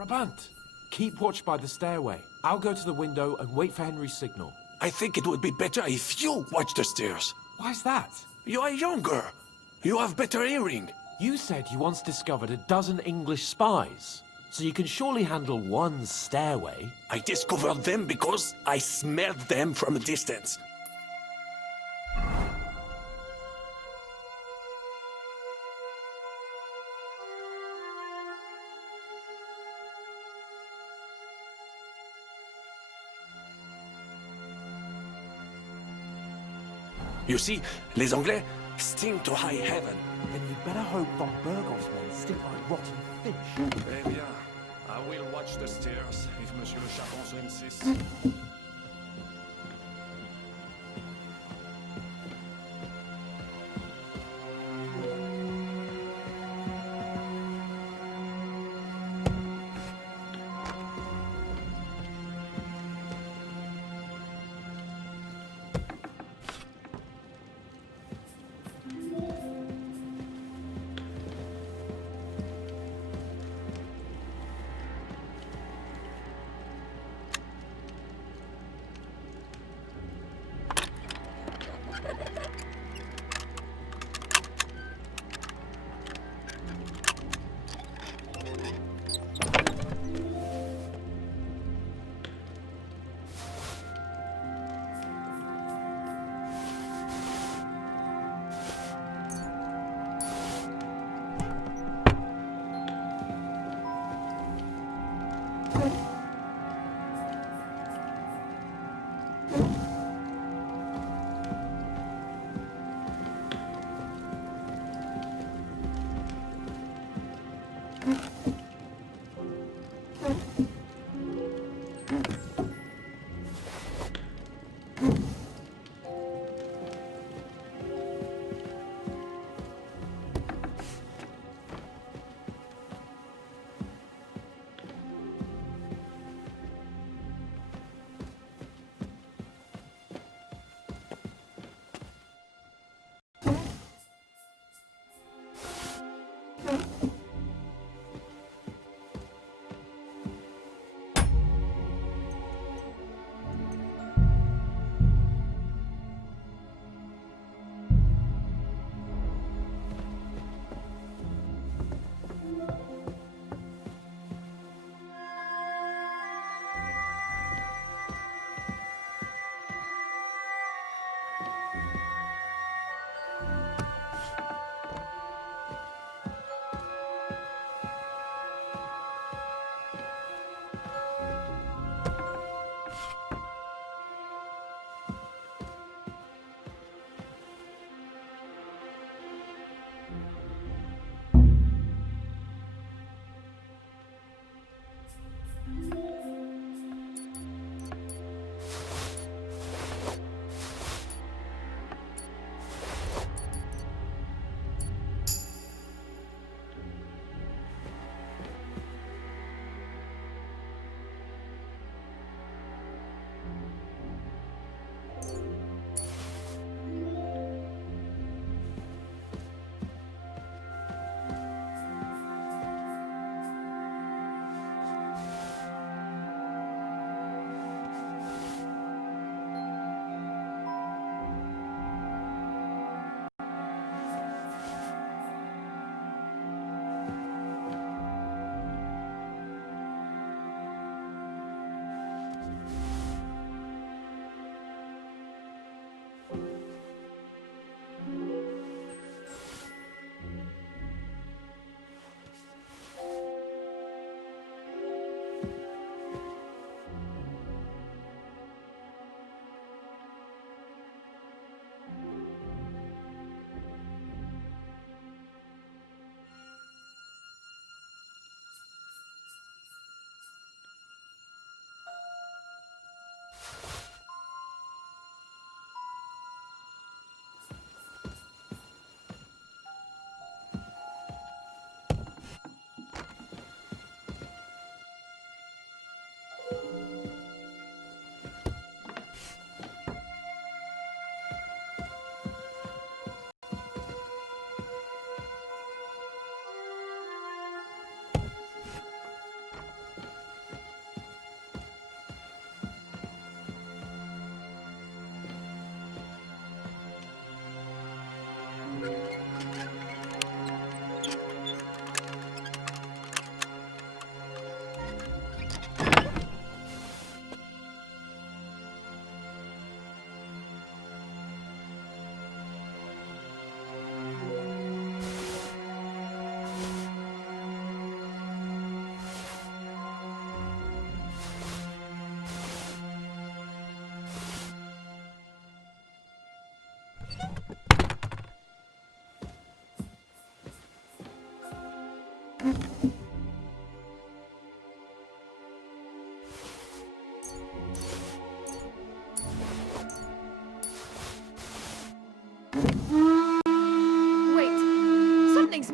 Brabant, keep watch by the stairway. I'll go to the window and wait for Henry's signal. I think it would be better if you watch the stairs. Why's that? You are younger. You have better hearing. You said you once discovered a dozen English spies, so you can surely handle one stairway. I discovered them because I smelled them from a distance. You see, les Anglais sting to high heaven. Then you'd better hope Von Bergov's men stink like rotten fish. Eh bien, I will watch the stairs if Monsieur le Chapon so insists.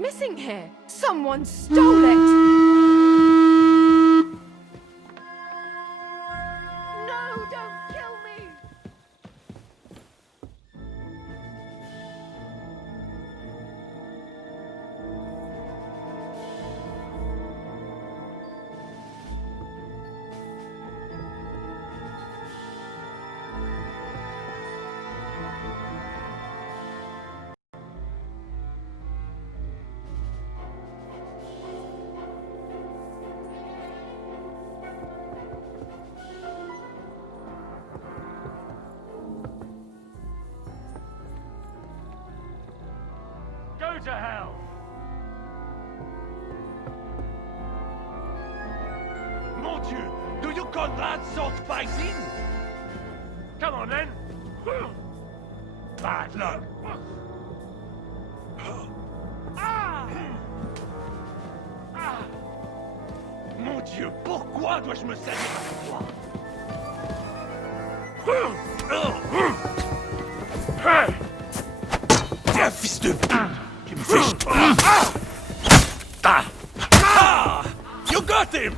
missing here. Someone stole it. No, don't kill me. Go to hell! Mon Dieu! Do you call that sword fighting? Come on then! Bad luck! Ah! Ah! Mon Dieu, pourquoi dois-je me salir avec toi? Hey! T'es un fils de pute qui me fait chier. Ah! You got him!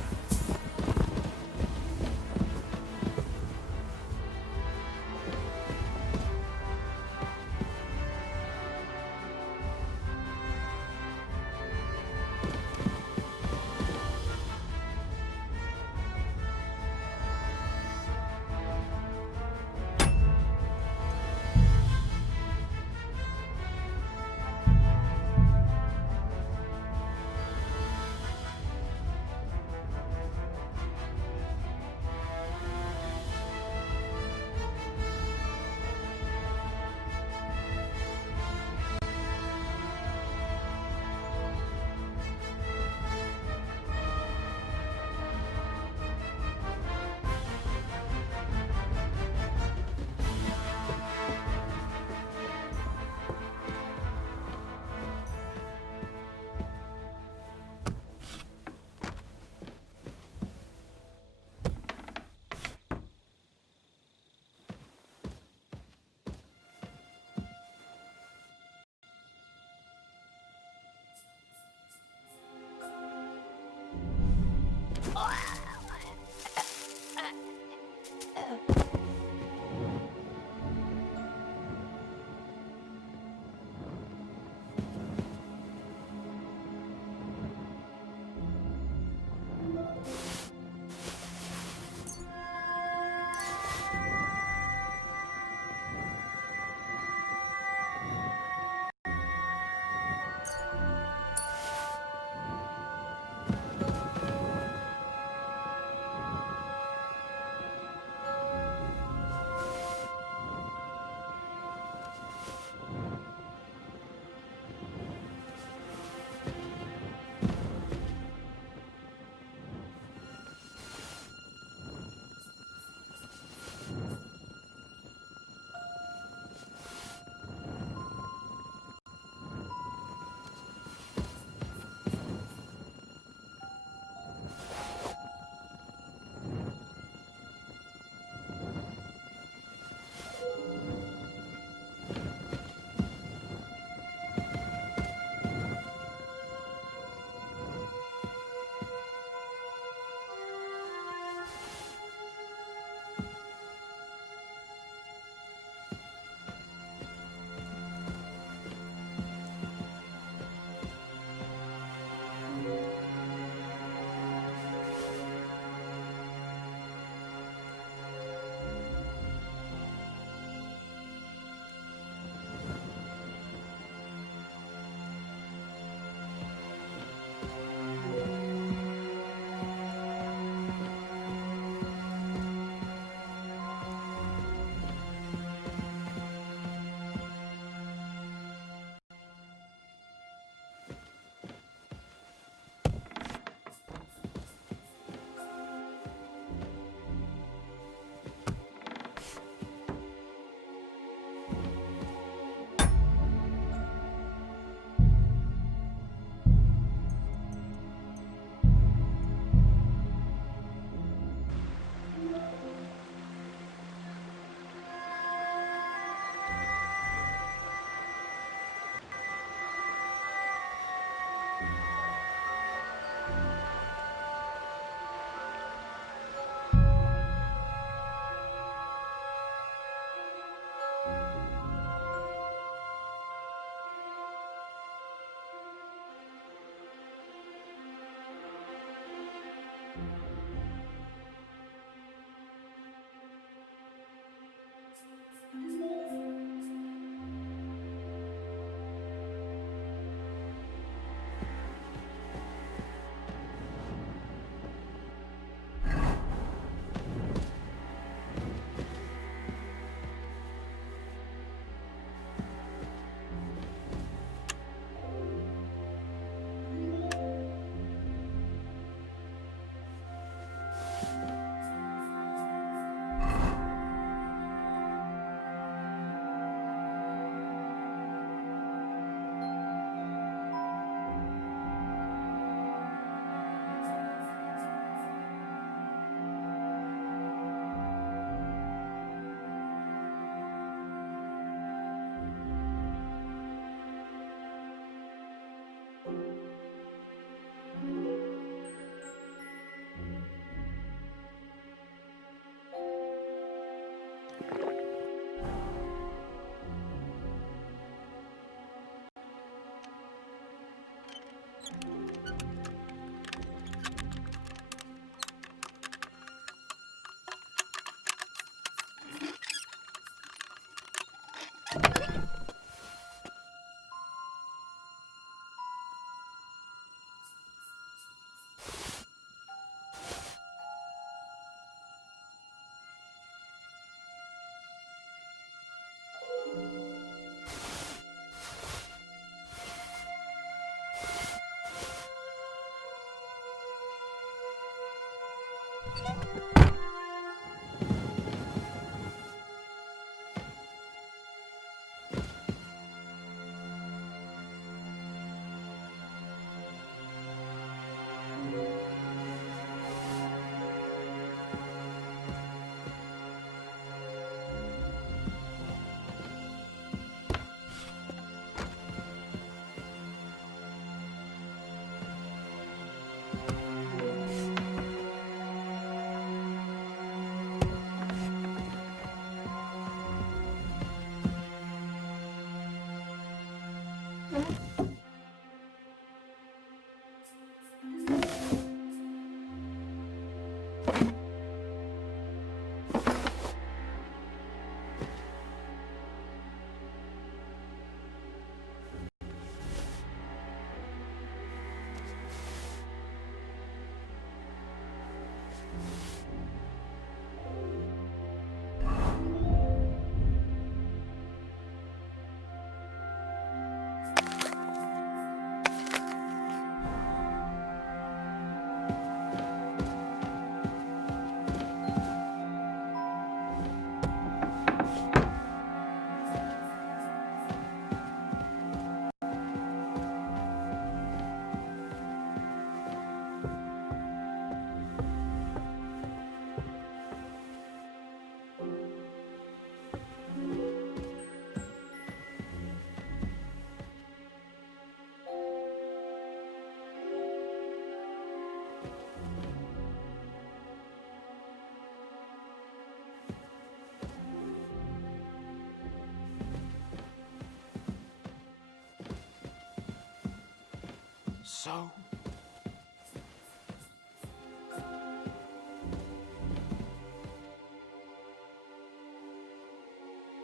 So?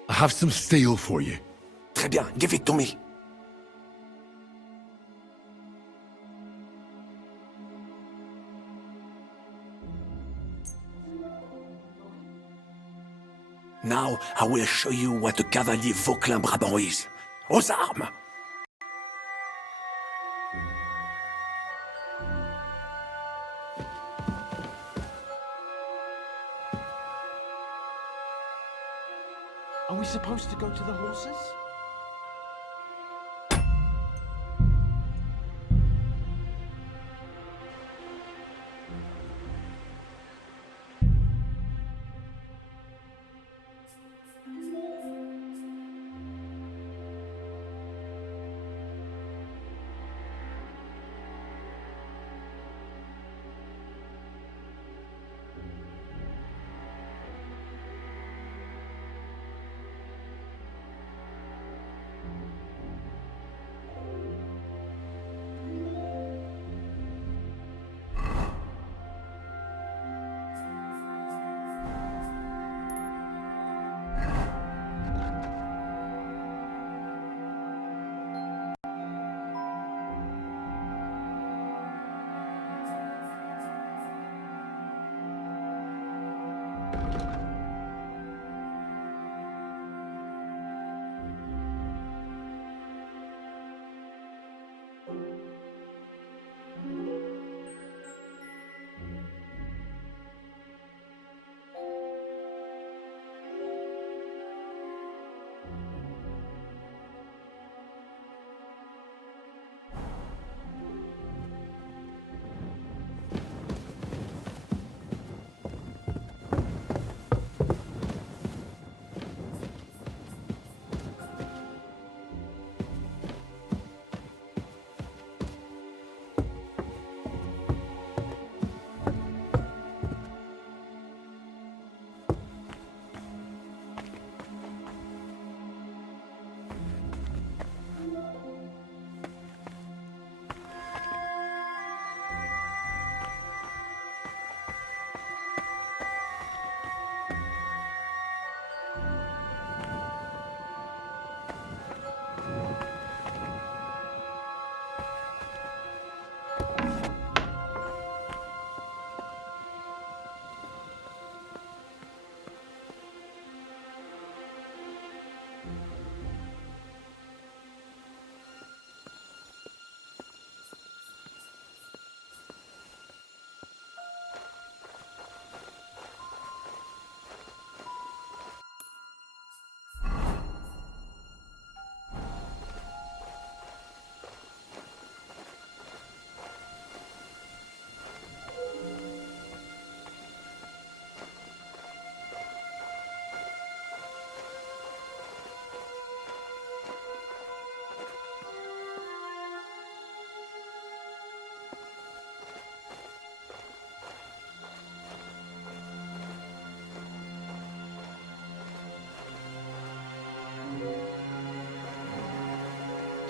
I have some steel for you. Très bien, give it to me. Now I will show you what a cavalier Vauclin Brabant is. Aux armes! Are we supposed to go to the horses?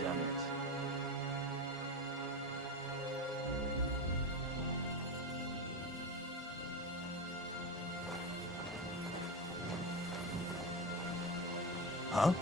Damn it. Huh?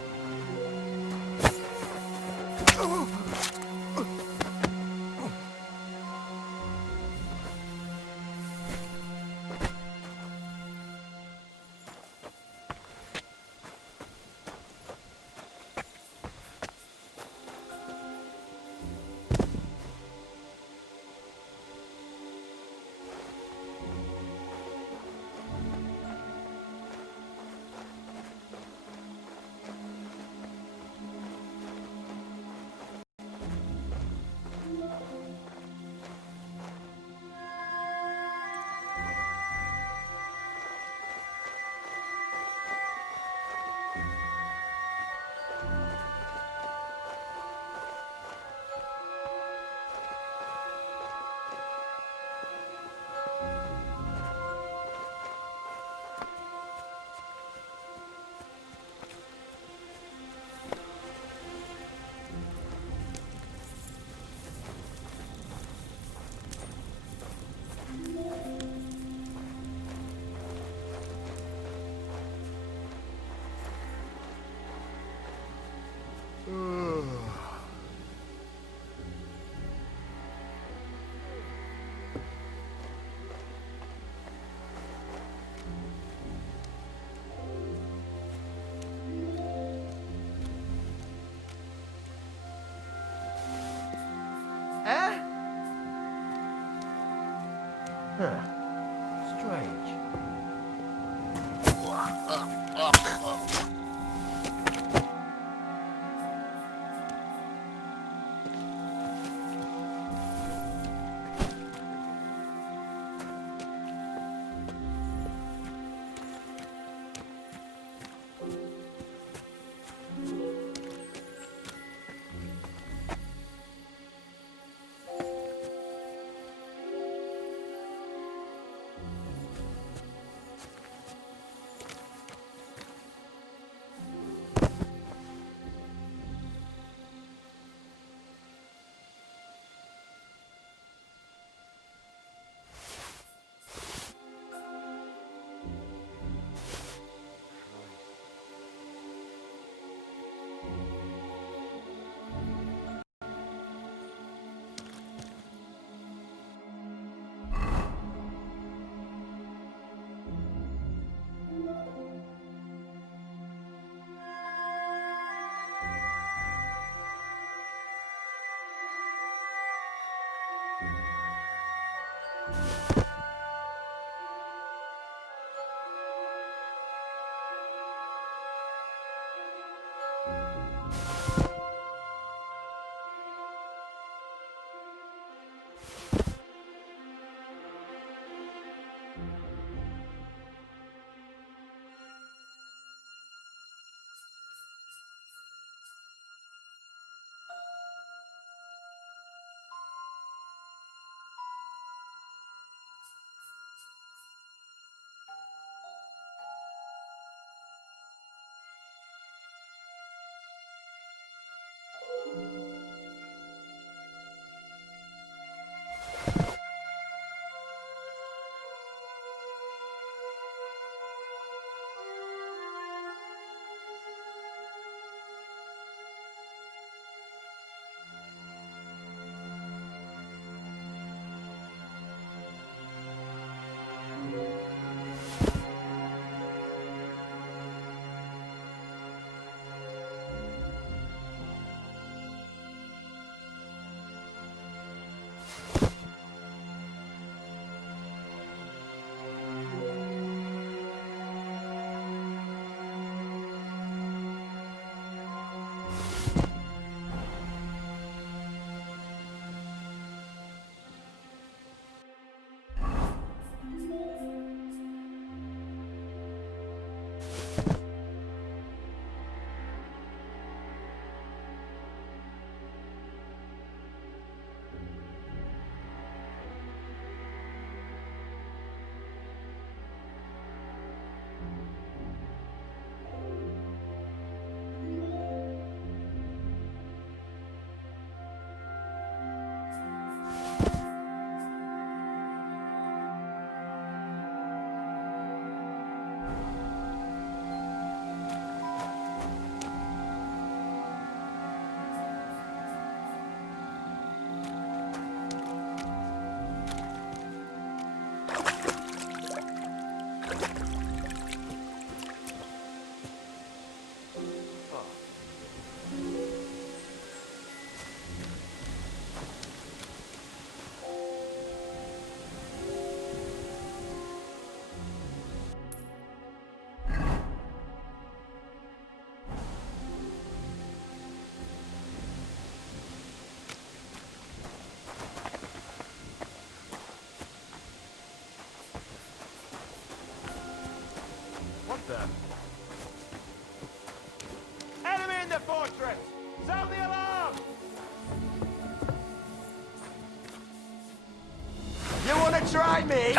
What the? Enemy in the fortress! Sound the alarm! You wanna try me?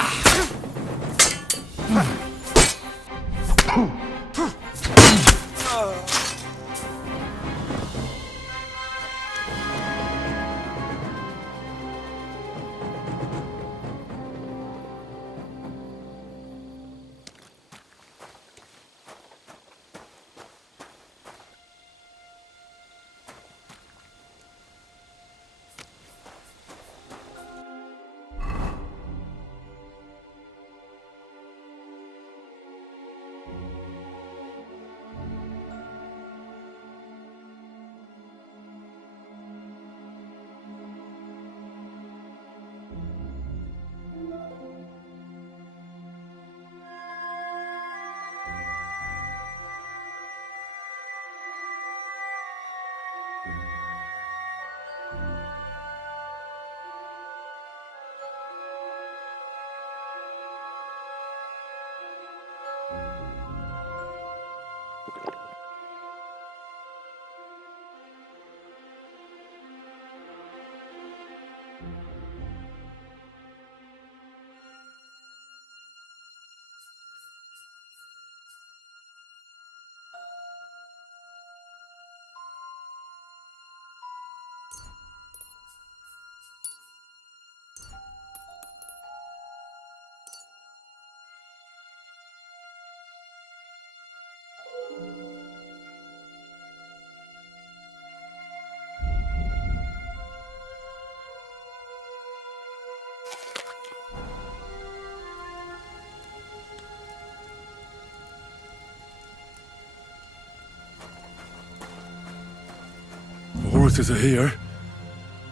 The horses are here.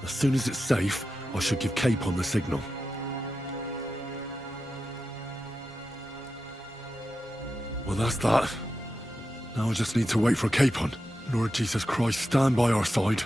As soon as it's safe, I should give Capon the signal. Well, that's that. Now I just need to wait for Capon. Lord Jesus Christ, stand by our side.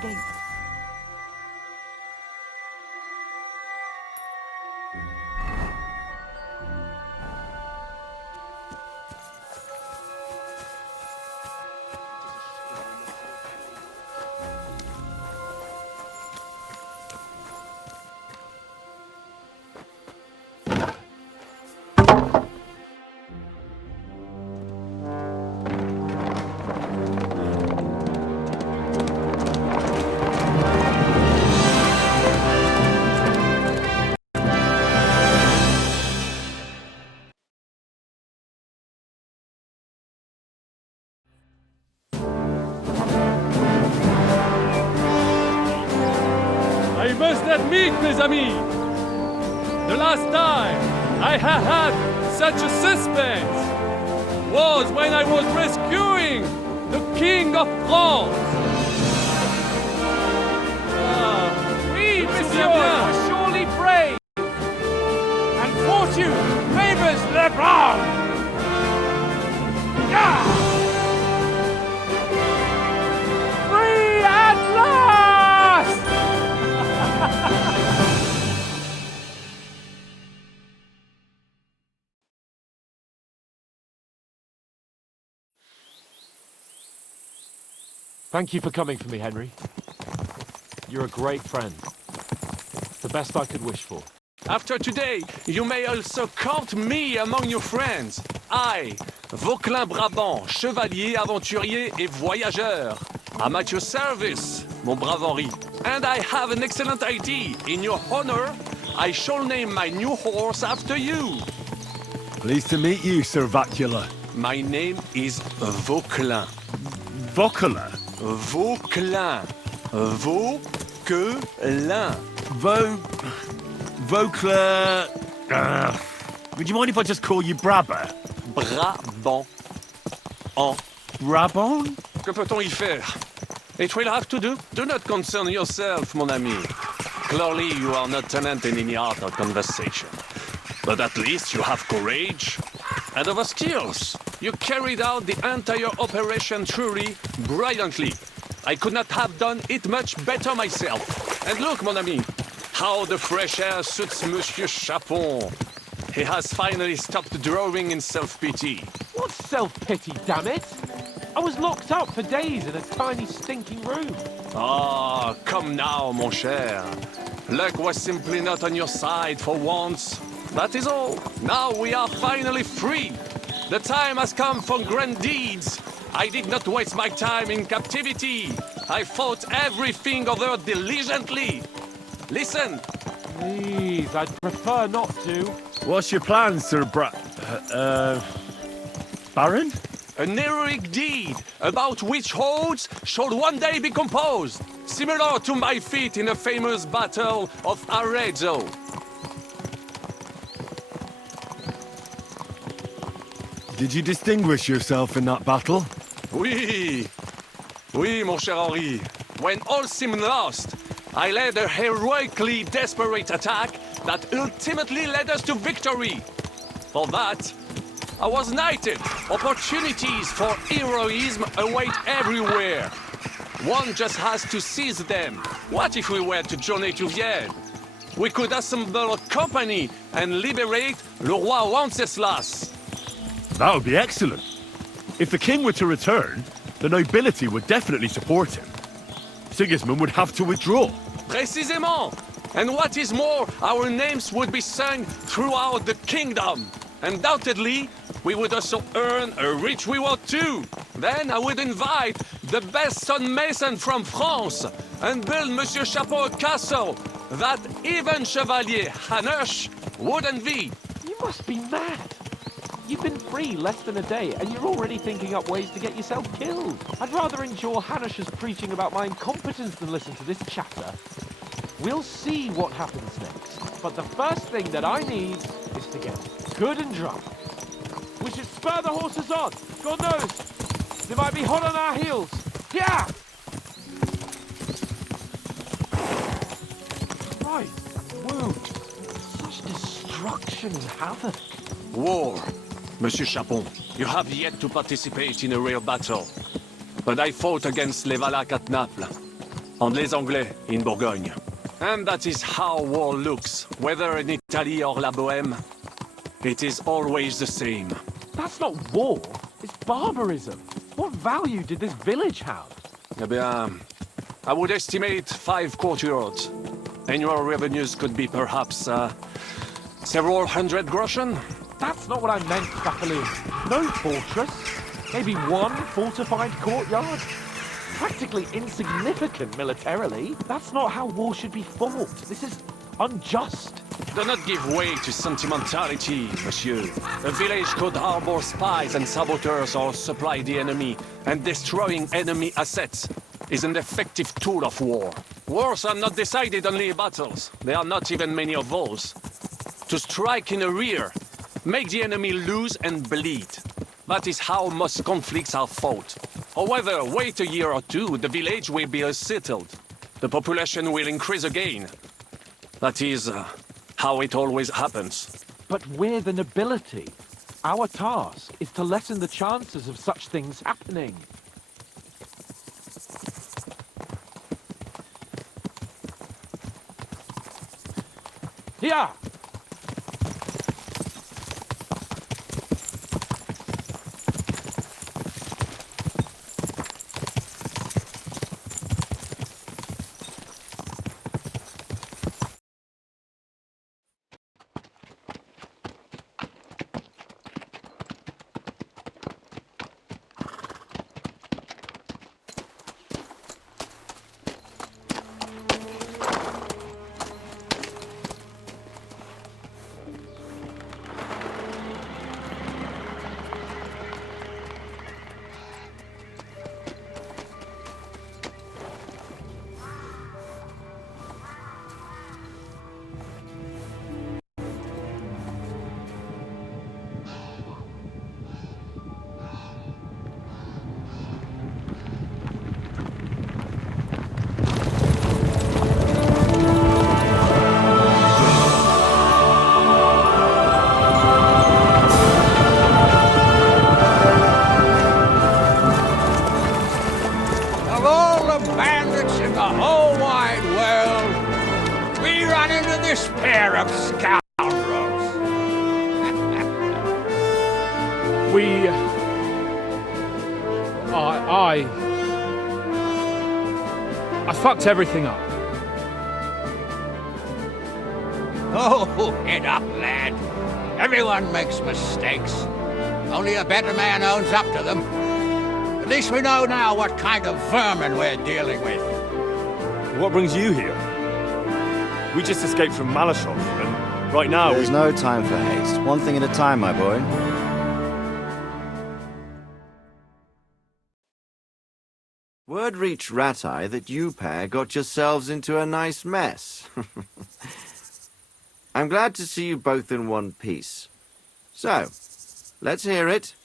Resgate. I must admit, mes amis, the last time I have had such a suspense was when I was rescuing the King of France. Oui, monsieur, you're surely brave. And fortune favors le brave. Free at last! Thank you for coming for me, Henry. You're a great friend. The best I could wish for. After today, you may also count me among your friends. I, Vauquelin Brabant, chevalier, aventurier et voyageur. I'm at your service, mon brave Henri. And I have an excellent idea. In your honor, I shall name my new horse after you. Pleased to meet you, Sir Vacula. My name is Vauquelin. Vauquelin? Vauquelin. Vauquelin. Vauquelin... would you mind if I just call you Brabber? Brabant. En. Brabant? Que peut-on y faire? It will have to do. Do not concern yourself, mon ami. Clearly, you are not tenant in any art or conversation. But at least you have courage and other skills. You carried out the entire operation truly brilliantly. I could not have done it much better myself. And look, mon ami, how the fresh air suits Monsieur Capon. He has finally stopped drawing in self-pity. What self-pity, damn it? I was locked up for days in a tiny stinking room. Ah, come now, mon cher. Luck was simply not on your side for once. That is all. Now we are finally free. The time has come for grand deeds. I did not waste my time in captivity. I fought everything over diligently. Listen. Please, I'd prefer not to. What's your plan, Sir Baron? An heroic deed about which odes shall one day be composed, similar to my feat in the famous Battle of Arezzo. Did you distinguish yourself in that battle? Oui, mon cher Henri. When all seemed lost, I led a heroically desperate attack that ultimately led us to victory. For that, I was knighted. Opportunities for heroism await everywhere. One just has to seize them. What if we were to journey to Vienne? We could assemble a company and liberate le roi Wenceslas. That would be excellent. If the king were to return, the nobility would definitely support him. Sigismund would have to withdraw. Précisément. And what is more, our names would be sung throughout the kingdom. Undoubtedly, we would also earn a rich reward too. Then I would invite the best stonemason from France and build Monsieur Chapeau a castle that even Chevalier Hanush would envy. You must be mad. You've been free less than a day, and you're already thinking up ways to get yourself killed. I'd rather endure Hanush's preaching about my incompetence than listen to this chatter. We'll see what happens next. But the first thing that I need is to get good and drunk. We should spur the horses on. God knows, they might be hot on our heels. Yeah! Right, whoa. Such destruction and havoc. War. Monsieur Chapon, you have yet to participate in a real battle. But I fought against les Valaques at Naples. and les Anglais in Bourgogne. And that is how war looks, whether in Italy or La Bohème. It is always the same. That's not war, it's barbarism. What value did this village have? Eh bien, I would estimate 5 courtyards. Annual revenues could be perhaps, several hundred groschen. That's not what I meant, Capon. No fortress. Maybe one fortified courtyard. Practically insignificant militarily. That's not how war should be fought. This is unjust. Do not give way to sentimentality, monsieur. A village could harbor spies and saboteurs or supply the enemy, and destroying enemy assets is an effective tool of war. Wars are not decided only battles. There are not even many of those. To strike in the rear, make the enemy lose and bleed. That is how most conflicts are fought. However, wait a year or two, the village will be settled. The population will increase again. That is how it always happens. But we're the nobility. Our task is to lessen the chances of such things happening. Here! this pair of scoundrels. I fucked everything up. Oh, head up, lad. Everyone makes mistakes. Only a better man owns up to them. At least we know now what kind of vermin we're dealing with. What brings you here? We just escaped from Malashov, and right now There's no time for haste. One thing at a time, my boy. Word reached Ratai that you pair got yourselves into a nice mess. I'm glad to see you both in one piece. So, let's hear it.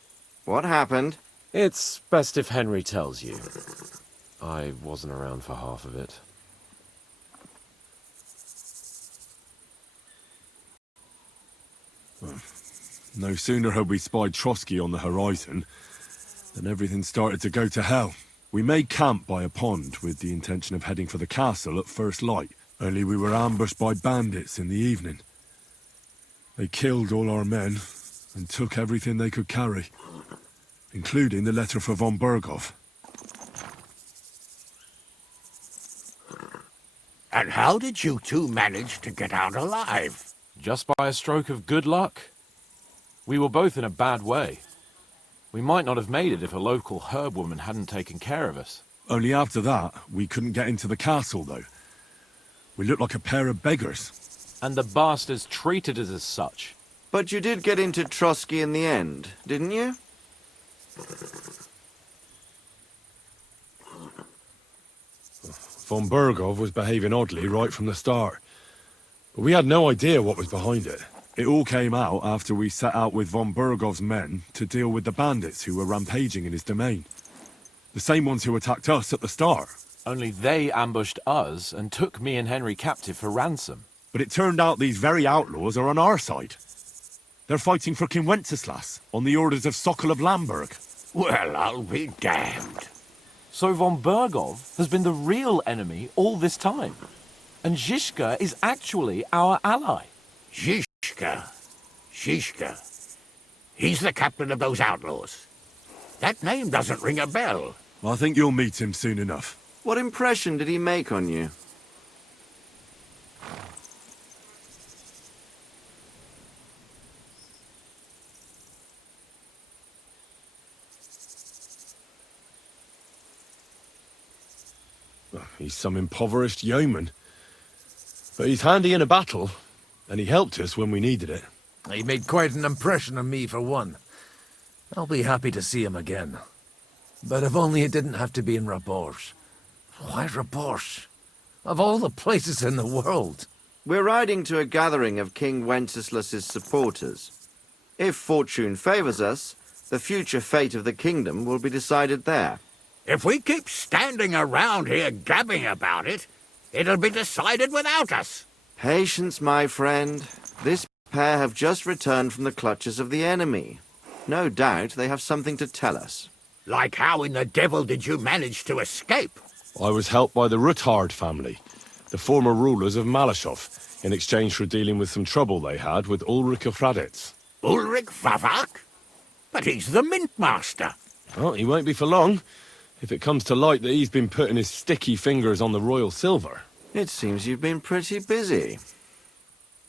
What happened? It's best if Henry tells you. I wasn't around for half of it. No sooner had we spied Trotsky on the horizon than everything started to go to hell. We made camp by a pond with the intention of heading for the castle at first light. Only we were ambushed by bandits in the evening. They killed all our men and took everything they could carry, including the letter for von Berghoff. And how did you two manage to get out alive? Just by a stroke of good luck. We were both in a bad way. We might not have made it if a local herb woman hadn't taken care of us. Only after that, we couldn't get into the castle, though. We looked like a pair of beggars. And the bastards treated us as such. But you did get into Trotsky in the end, didn't you? Von Berghoff was behaving oddly right from the start. But we had no idea what was behind it. It all came out after we set out with von Berghoff's men to deal with the bandits who were rampaging in his domain. The same ones who attacked us at the start. Only they ambushed us and took me and Henry captive for ransom. But it turned out these very outlaws are on our side. They're fighting for King Wenceslas on the orders of Sokol of Lamberg. Well, I'll be damned. So von Bergov has been the real enemy all this time. And Zizka is actually our ally. Zizka. Zizka. He's the captain of those outlaws. That name doesn't ring a bell. I think you'll meet him soon enough. What impression did he make on you? He's some impoverished yeoman. But he's handy in a battle, and he helped us when we needed it. He made quite an impression on me, for one. I'll be happy to see him again. But if only it didn't have to be in Rabosh. Why Rabosh? Of all the places in the world. We're riding to a gathering of King Wenceslas's supporters. If fortune favors us, the future fate of the kingdom will be decided there. If we keep standing around here gabbing about it, it'll be decided without us. Patience, my friend. This pair have just returned from the clutches of the enemy. No doubt they have something to tell us. Like how in the devil did you manage to escape? I was helped by the Ruthard family, the former rulers of Malashov, in exchange for dealing with some trouble they had with Ulrich of Raditz. Ulrich Favak? But he's the mint master. Well, he won't be for long, if it comes to light that he's been putting his sticky fingers on the royal silver. It seems you've been pretty busy.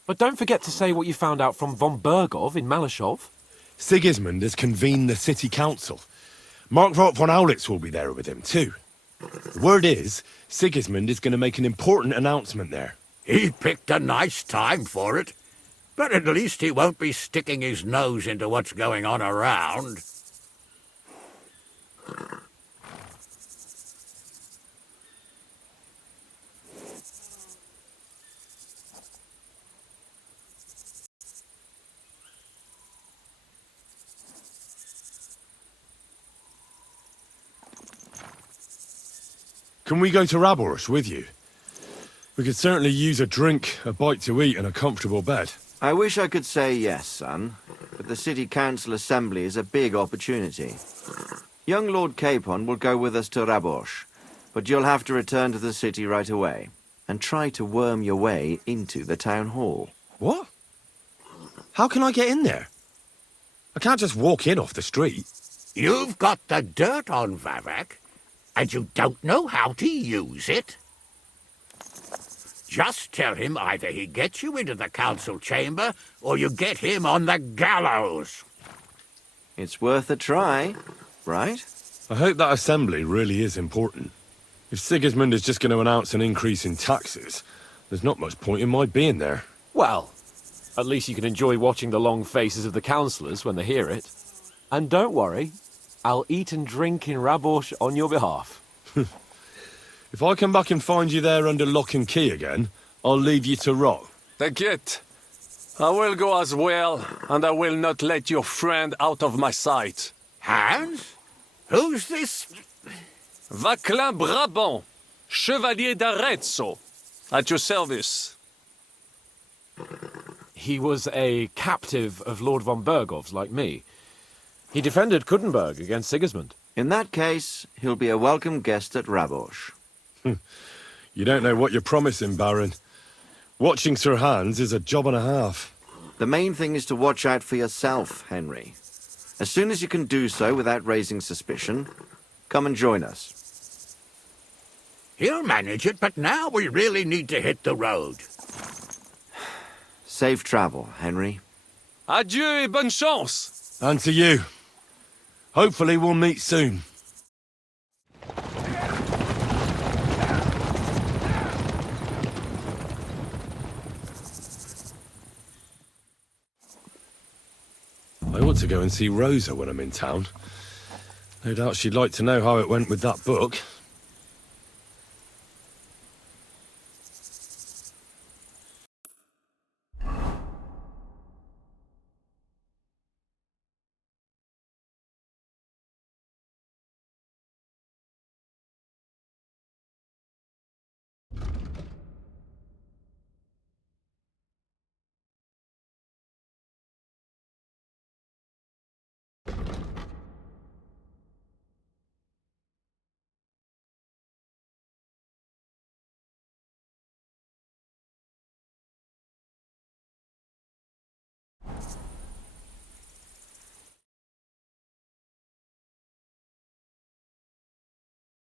But don't forget to say what you found out from von Bergov in Malashov. Sigismund has convened the city council. Markvart von Aulitz will be there with him, too. The word is, Sigismund is going to make an important announcement there. He picked a nice time for it. But at least he won't be sticking his nose into what's going on around. Can we go to Raborsh with you? We could certainly use a drink, a bite to eat, and a comfortable bed. I wish I could say yes, son, but the city council assembly is a big opportunity. Young Lord Capon will go with us to Raborsh, but you'll have to return to the city right away, and try to worm your way into the town hall. What? How can I get in there? I can't just walk in off the street. You've got the dirt on Vavak, and you don't know how to use it? Just tell him either he gets you into the council chamber, or you get him on the gallows. It's worth a try, right? I hope that assembly really is important. If Sigismund is just going to announce an increase in taxes, there's not much point in my being there. Well, at least you can enjoy watching the long faces of the councillors when they hear it. And don't worry, I'll eat and drink in Raborsh on your behalf. If I come back and find you there under lock and key again, I'll leave you to rot. T'inquiète. I will go as well, and I will not let your friend out of my sight. Hans? Who's this? Vaclin Brabant, Chevalier d'Arezzo, at your service. He was a captive of Lord von Bergov's, like me. He defended Kuddenberg against Sigismund. In that case, he'll be a welcome guest at Raborsh. You don't know what you're promising, Baron. Watching Sir Hans is a job and a half. The main thing is to watch out for yourself, Henry. As soon as you can do so without raising suspicion, come and join us. He'll manage it, but now we really need to hit the road. Safe travel, Henry. Adieu et bonne chance! And to you. Hopefully we'll meet soon. I ought to go and see Rosa when I'm in town. No doubt she'd like to know how it went with that book.